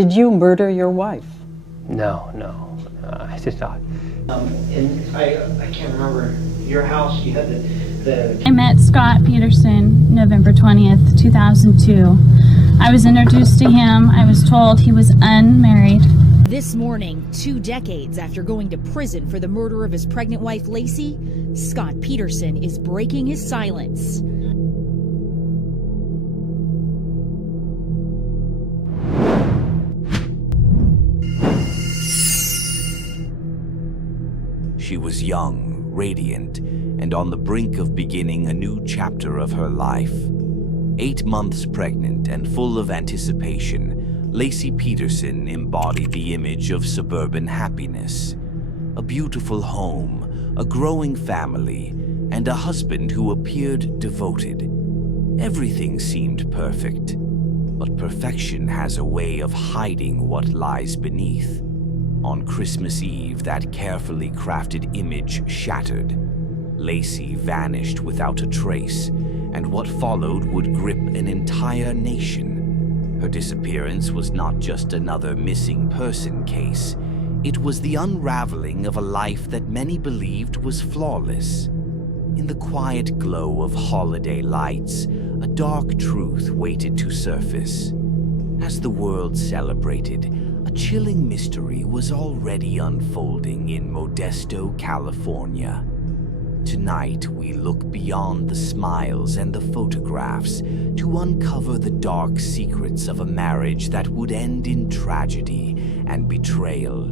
Did you murder your wife? No, I did not. And I can't remember your house. You had the I met Scott Peterson November 20th, 2002. I was introduced to him. I was told he was unmarried. This morning, 2 decades after going to prison for the murder of his pregnant wife, Laci, Scott Peterson is breaking his silence. She was young, radiant, and on the brink of beginning a new chapter of her life. 8 months pregnant and full of anticipation, Laci Peterson embodied the image of suburban happiness. A beautiful home, a growing family, and a husband who appeared devoted. Everything seemed perfect, but perfection has a way of hiding what lies beneath. On Christmas Eve, that carefully crafted image shattered. Laci vanished without a trace, and what followed would grip an entire nation. Her disappearance was not just another missing person case. It was the unraveling of a life that many believed was flawless. In the quiet glow of holiday lights, a dark truth waited to surface. As the world celebrated, a chilling mystery was already unfolding in Modesto, California. Tonight, we look beyond the smiles and the photographs to uncover the dark secrets of a marriage that would end in tragedy and betrayal.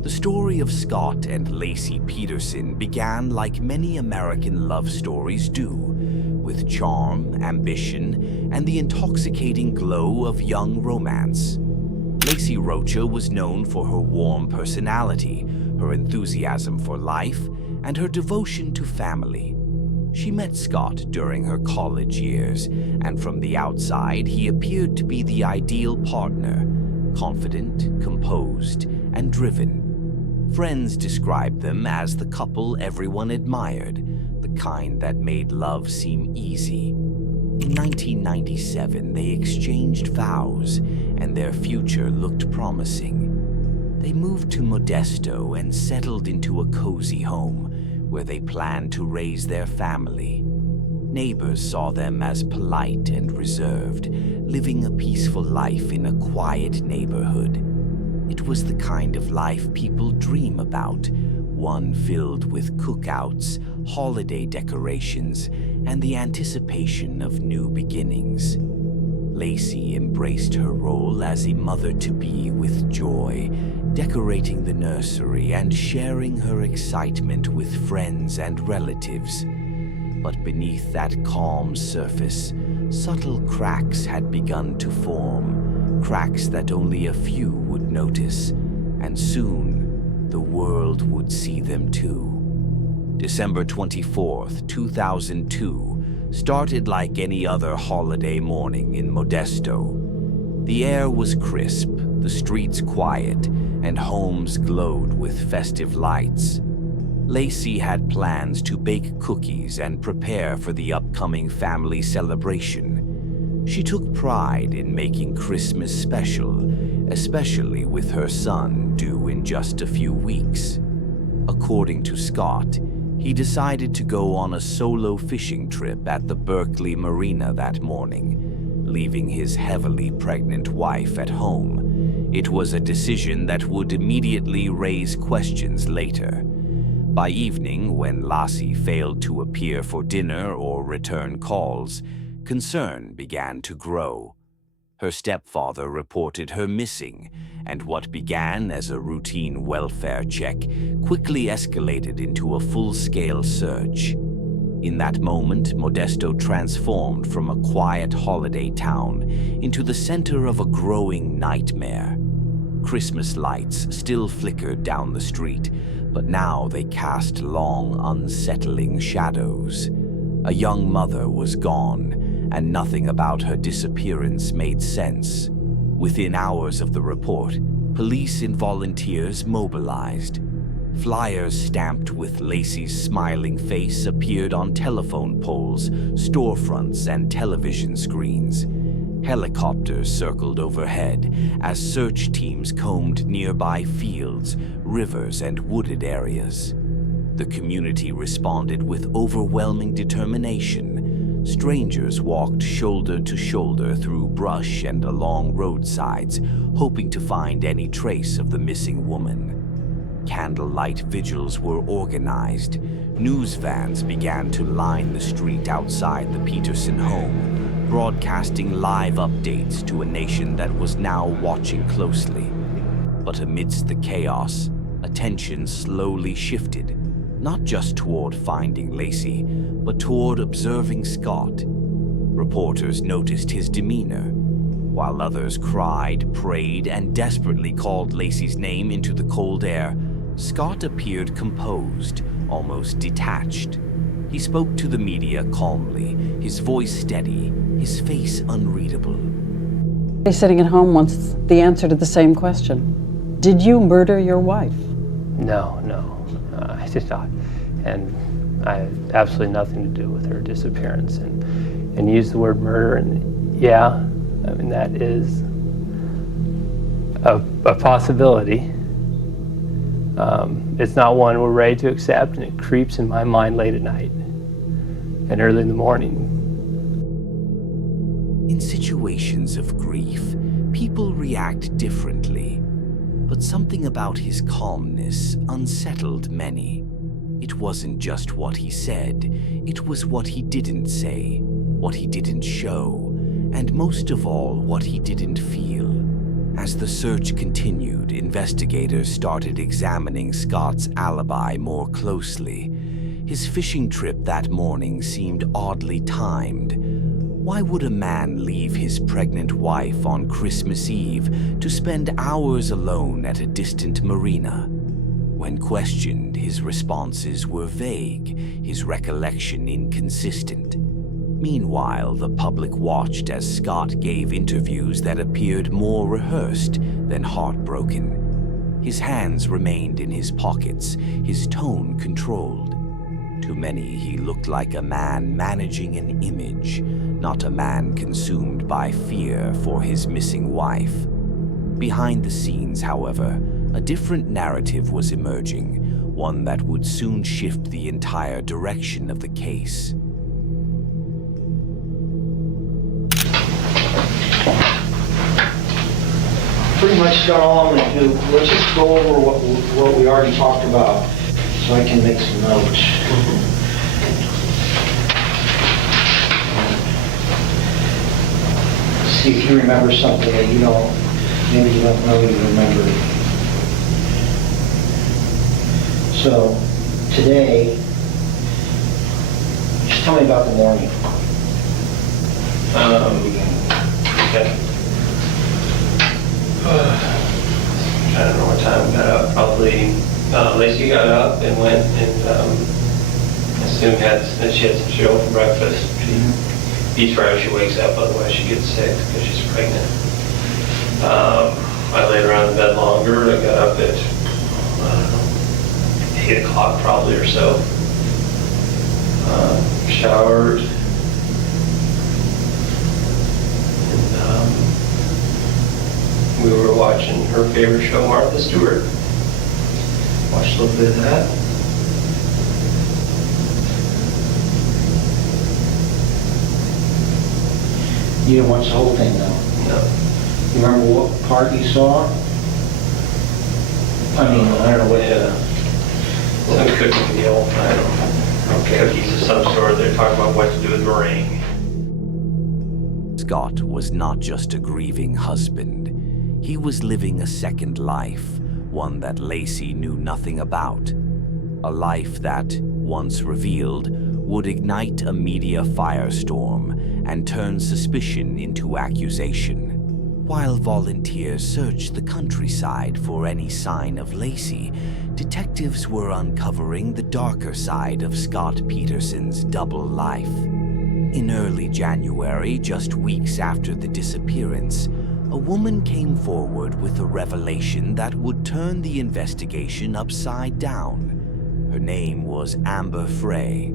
The story of Scott and Laci Peterson began like many American love stories do, with charm, ambition, and the intoxicating glow of young romance. Laci Rocha was known for her warm personality, her enthusiasm for life, and her devotion to family. She met Scott during her college years, and from the outside he appeared to be the ideal partner, confident, composed, and driven. Friends described them as the couple everyone admired, the kind that made love seem easy. In 1997, they exchanged vows, and their future looked promising. They moved to Modesto and settled into a cozy home, where they planned to raise their family. Neighbors saw them as polite and reserved, living a peaceful life in a quiet neighborhood. It was the kind of life people dream about, one filled with cookouts, holiday decorations, and the anticipation of new beginnings. Laci embraced her role as a mother-to-be with joy, decorating the nursery and sharing her excitement with friends and relatives. But beneath that calm surface, subtle cracks had begun to form, cracks that only a few would notice, and soon the world would see them too. December 24th, 2002, started like any other holiday morning in Modesto. The air was crisp, the streets quiet, and homes glowed with festive lights. Laci had plans to bake cookies and prepare for the upcoming family celebration. She took pride in making Christmas special, especially with her son due in just a few weeks. According to Scott, he decided to go on a solo fishing trip at the Berkeley Marina that morning, leaving his heavily pregnant wife at home. It was a decision that would immediately raise questions later. By evening, when Laci failed to appear for dinner or return calls, concern began to grow. Her stepfather reported her missing, and what began as a routine welfare check quickly escalated into a full-scale search. In that moment, Modesto transformed from a quiet holiday town into the center of a growing nightmare. Christmas lights still flickered down the street, but now they cast long, unsettling shadows. A young mother was gone, and nothing about her disappearance made sense. Within hours of the report, police and volunteers mobilized. Flyers stamped with Laci's smiling face appeared on telephone poles, storefronts, and television screens. Helicopters circled overhead as search teams combed nearby fields, rivers, and wooded areas. The community responded with overwhelming determination. Strangers walked shoulder to shoulder through brush and along roadsides, hoping to find any trace of the missing woman. Candlelight vigils were organized. News vans began to line the street outside the Peterson home, broadcasting live updates to a nation that was now watching closely. But amidst the chaos, attention slowly shifted, not just toward finding Laci, but toward observing Scott. Reporters noticed his demeanor. While others cried, prayed, and desperately called Laci's name into the cold air, Scott appeared composed, almost detached. He spoke to the media calmly, his voice steady, his face unreadable. Sitting at home wants the answer to the same question. Did you murder your wife? No, I just thought. And I had absolutely nothing to do with her disappearance. And use the word murder, and yeah, I mean, that is a possibility. It's not one we're ready to accept, and it creeps in my mind late at night and early in the morning. In situations of grief, people react differently, but something about his calmness unsettled many. It wasn't just what he said, it was what he didn't say, what he didn't show, and most of all, what he didn't feel. As the search continued, investigators started examining Scott's alibi more closely. His fishing trip that morning seemed oddly timed. Why would a man leave his pregnant wife on Christmas Eve to spend hours alone at a distant marina? When questioned, his responses were vague, his recollection inconsistent. Meanwhile, the public watched as Scott gave interviews that appeared more rehearsed than heartbroken. His hands remained in his pockets, his tone controlled. To many, he looked like a man managing an image, not a man consumed by fear for his missing wife. Behind the scenes, however, a different narrative was emerging, one that would soon shift the entire direction of the case. Pretty much, Scott, all I'm going to do, let's just go over what we already talked about so I can make some notes. See if you remember something that you don't, maybe you don't know you remember. So, today, just tell me about the morning. Okay. I don't know what time we got up. Probably Laci got up and went and assumed she had some cereal for breakfast. She eats right when she wakes up, otherwise she gets sick because she's pregnant. I laid around in bed longer. I got up at, I don't know, 8 o'clock probably or so. Showered. And we were watching her favorite show, Martha Stewart. Watched a little bit of that. You didn't watch the whole thing, though? No. You remember what part you saw? I mean, I don't know what. Yeah. Some cooking meal. I don't know. Okay. Cookies of some sort. They're talking about what to do with meringue. Scott was not just a grieving husband. He was living a second life, one that Laci knew nothing about. A life that, once revealed, would ignite a media firestorm and turn suspicion into accusation. While volunteers searched the countryside for any sign of Laci, detectives were uncovering the darker side of Scott Peterson's double life. In early January, just weeks after the disappearance, a woman came forward with a revelation that would turn the investigation upside down. Her name was Amber Frey.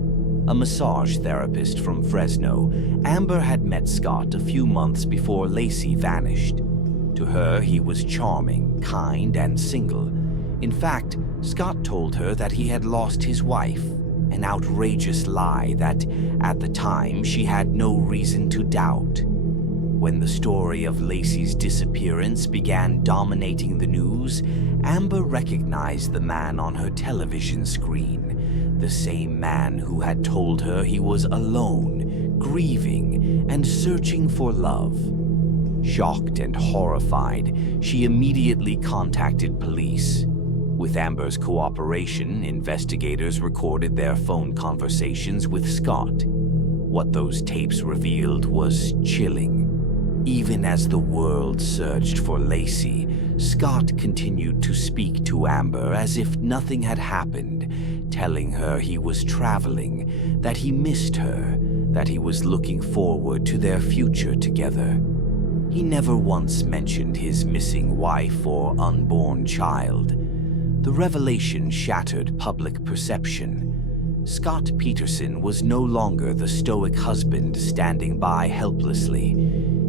a massage therapist from Fresno, Amber had met Scott a few months before Laci vanished. To her, he was charming, kind, and single. In fact, Scott told her that he had lost his wife, an outrageous lie that, at the time, she had no reason to doubt. When the story of Laci's disappearance began dominating the news, Amber recognized the man on her television screen, the same man who had told her he was alone, grieving, and searching for love. Shocked and horrified, she immediately contacted police. With Amber's cooperation, investigators recorded their phone conversations with Scott. What those tapes revealed was chilling. Even as the world searched for Laci, Scott continued to speak to Amber as if nothing had happened, telling her he was traveling, that he missed her, that he was looking forward to their future together. He never once mentioned his missing wife or unborn child. The revelation shattered public perception. Scott Peterson was no longer the stoic husband standing by helplessly.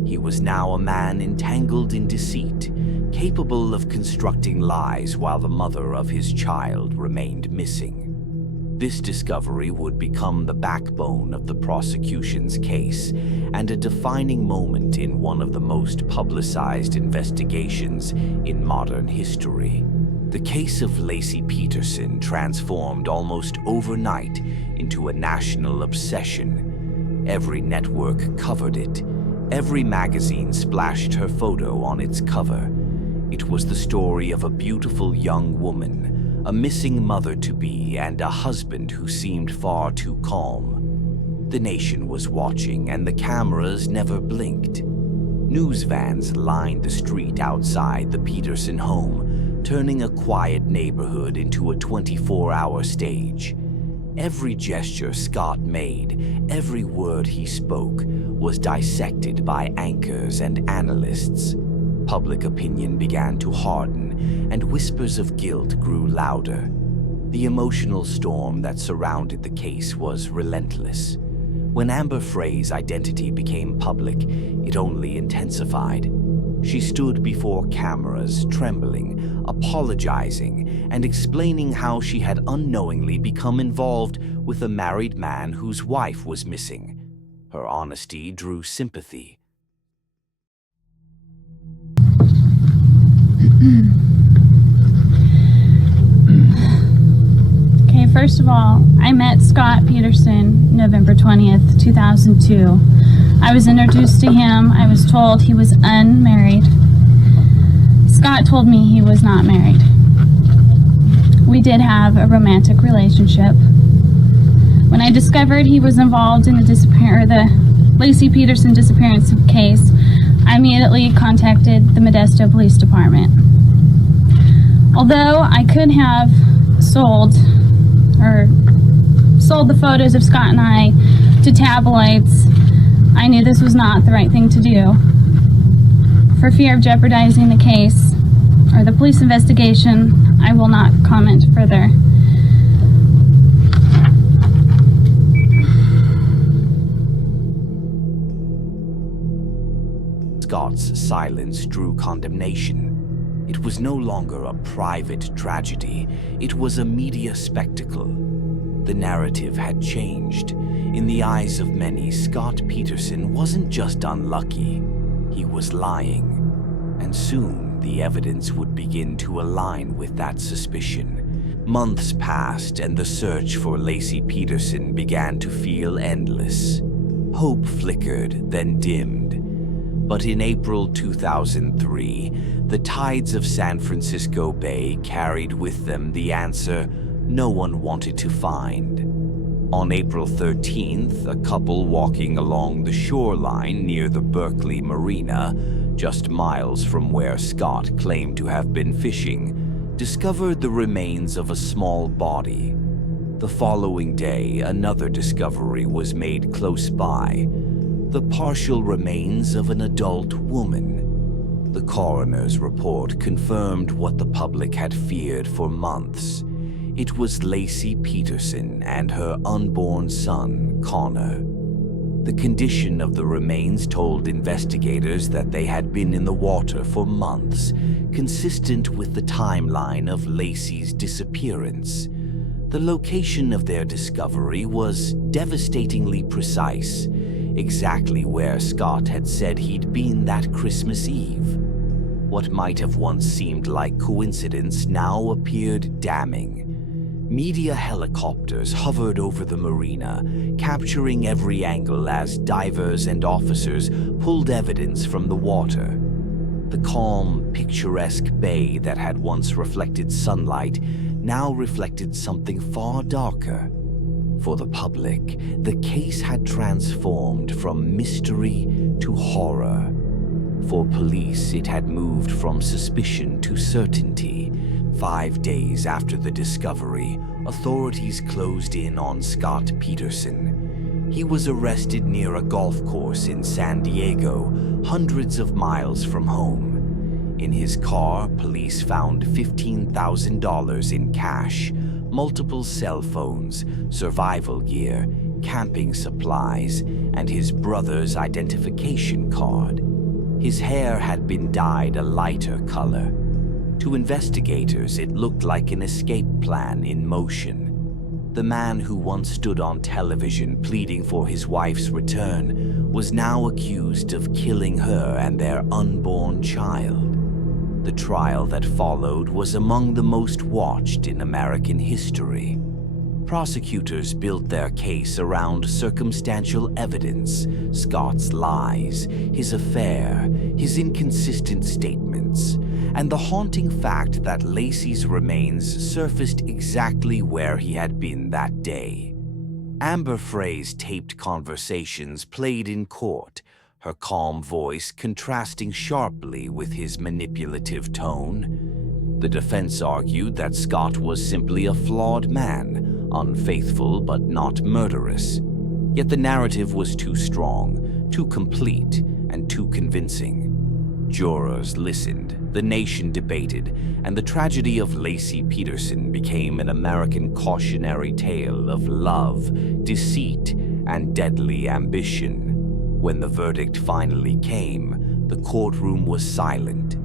He was now a man entangled in deceit, capable of constructing lies while the mother of his child remained missing. This discovery would become the backbone of the prosecution's case and a defining moment in one of the most publicized investigations in modern history. The case of Laci Peterson transformed almost overnight into a national obsession. Every network covered it. Every magazine splashed her photo on its cover. It was the story of a beautiful young woman, a missing mother-to-be, and a husband who seemed far too calm. The nation was watching, and the cameras never blinked. News vans lined the street outside the Peterson home, turning a quiet neighborhood into a 24-hour stage. Every gesture Scott made, every word he spoke, was dissected by anchors and analysts. Public opinion began to harden, and whispers of guilt grew louder. The emotional storm that surrounded the case was relentless. When Amber Frey's identity became public, it only intensified. She stood before cameras, trembling, apologizing, and explaining how she had unknowingly become involved with a married man whose wife was missing. Her honesty drew sympathy. Okay, first of all, I met Scott Peterson November 20th, 2002. I was introduced to him. I was told he was unmarried. Scott told me he was not married. We did have a romantic relationship. When I discovered he was involved in the Laci Peterson disappearance case, I immediately contacted the Modesto Police Department. Although I could have sold the photos of Scott and I to tabloids, I knew this was not the right thing to do. For fear of jeopardizing the case or the police investigation, I will not comment further. Scott's silence drew condemnation. It was no longer a private tragedy, it was a media spectacle. The narrative had changed. In the eyes of many, Scott Peterson wasn't just unlucky, he was lying. And soon, the evidence would begin to align with that suspicion. Months passed, and the search for Laci Peterson began to feel endless. Hope flickered, then dimmed. But in April 2003, the tides of San Francisco Bay carried with them the answer no one wanted to find. On April 13th, a couple walking along the shoreline near the Berkeley Marina, just miles from where Scott claimed to have been fishing, discovered the remains of a small body. The following day, another discovery was made close by, the partial remains of an adult woman. The coroner's report confirmed what the public had feared for months. It was Laci Peterson and her unborn son, Connor. The condition of the remains told investigators that they had been in the water for months, consistent with the timeline of Laci's disappearance. The location of their discovery was devastatingly precise, exactly where Scott had said he'd been that Christmas Eve. What might have once seemed like coincidence now appeared damning. Media helicopters hovered over the marina, capturing every angle as divers and officers pulled evidence from the water. The calm, picturesque bay that had once reflected sunlight now reflected something far darker. For the public, the case had transformed from mystery to horror. For police, it had moved from suspicion to certainty. 5 days after the discovery, authorities closed in on Scott Peterson. He was arrested near a golf course in San Diego, hundreds of miles from home. In his car, police found $15,000 in cash, multiple cell phones, survival gear, camping supplies, and his brother's identification card. His hair had been dyed a lighter color. To investigators, it looked like an escape plan in motion. The man who once stood on television pleading for his wife's return was now accused of killing her and their unborn child. The trial that followed was among the most watched in American history. Prosecutors built their case around circumstantial evidence, Scott's lies, his affair, his inconsistent statements, and the haunting fact that Laci's remains surfaced exactly where he had been that day. Amber Frey's taped conversations played in court, her calm voice contrasting sharply with his manipulative tone. The defense argued that Scott was simply a flawed man, unfaithful but not murderous. Yet the narrative was too strong, too complete, and too convincing. Jurors listened, the nation debated, and the tragedy of Laci Peterson became an American cautionary tale of love, deceit, and deadly ambition. When the verdict finally came, the courtroom was silent.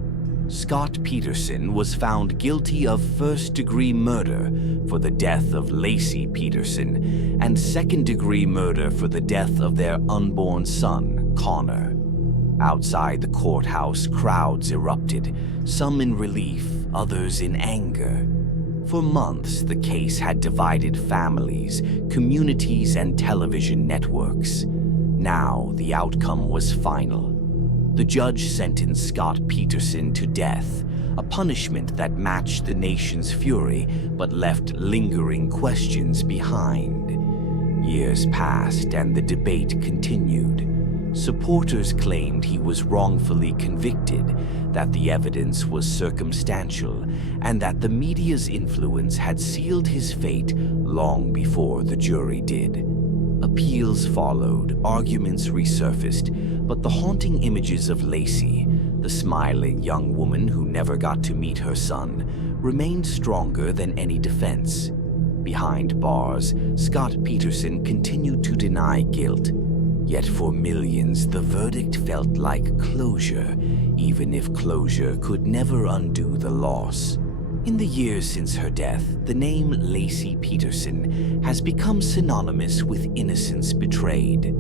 Scott Peterson was found guilty of first-degree murder for the death of Laci Peterson and second-degree murder for the death of their unborn son, Connor. Outside the courthouse, crowds erupted, some in relief, others in anger. For months, the case had divided families, communities, and television networks. Now, the outcome was final. The judge sentenced Scott Peterson to death, a punishment that matched the nation's fury but left lingering questions behind. Years passed and the debate continued. Supporters claimed he was wrongfully convicted, that the evidence was circumstantial, and that the media's influence had sealed his fate long before the jury did. Appeals followed, arguments resurfaced, but the haunting images of Laci, the smiling young woman who never got to meet her son, remained stronger than any defense. Behind bars, Scott Peterson continued to deny guilt. Yet for millions, the verdict felt like closure, even if closure could never undo the loss. In the years since her death, the name Laci Peterson has become synonymous with innocence betrayed.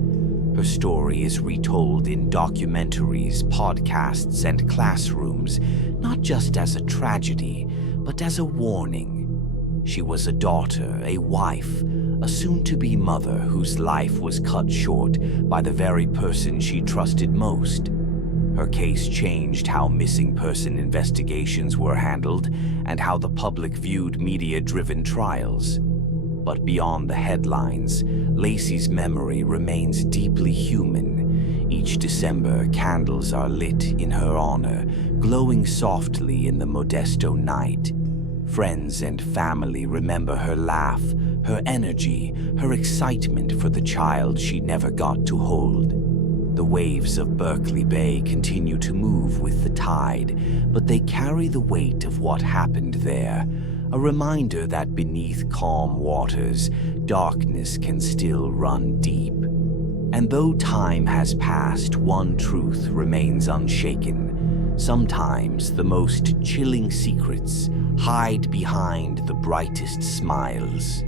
Her story is retold in documentaries, podcasts, and classrooms, not just as a tragedy, but as a warning. She was a daughter, a wife, a soon-to-be mother whose life was cut short by the very person she trusted most. Her case changed how missing person investigations were handled and how the public viewed media-driven trials. But beyond the headlines, Laci's memory remains deeply human. Each December, candles are lit in her honor, glowing softly in the Modesto night. Friends and family remember her laugh, her energy, her excitement for the child she never got to hold. The waves of Berkeley Bay continue to move with the tide, but they carry the weight of what happened there, a reminder that beneath calm waters, darkness can still run deep. And though time has passed, one truth remains unshaken. Sometimes the most chilling secrets hide behind the brightest smiles.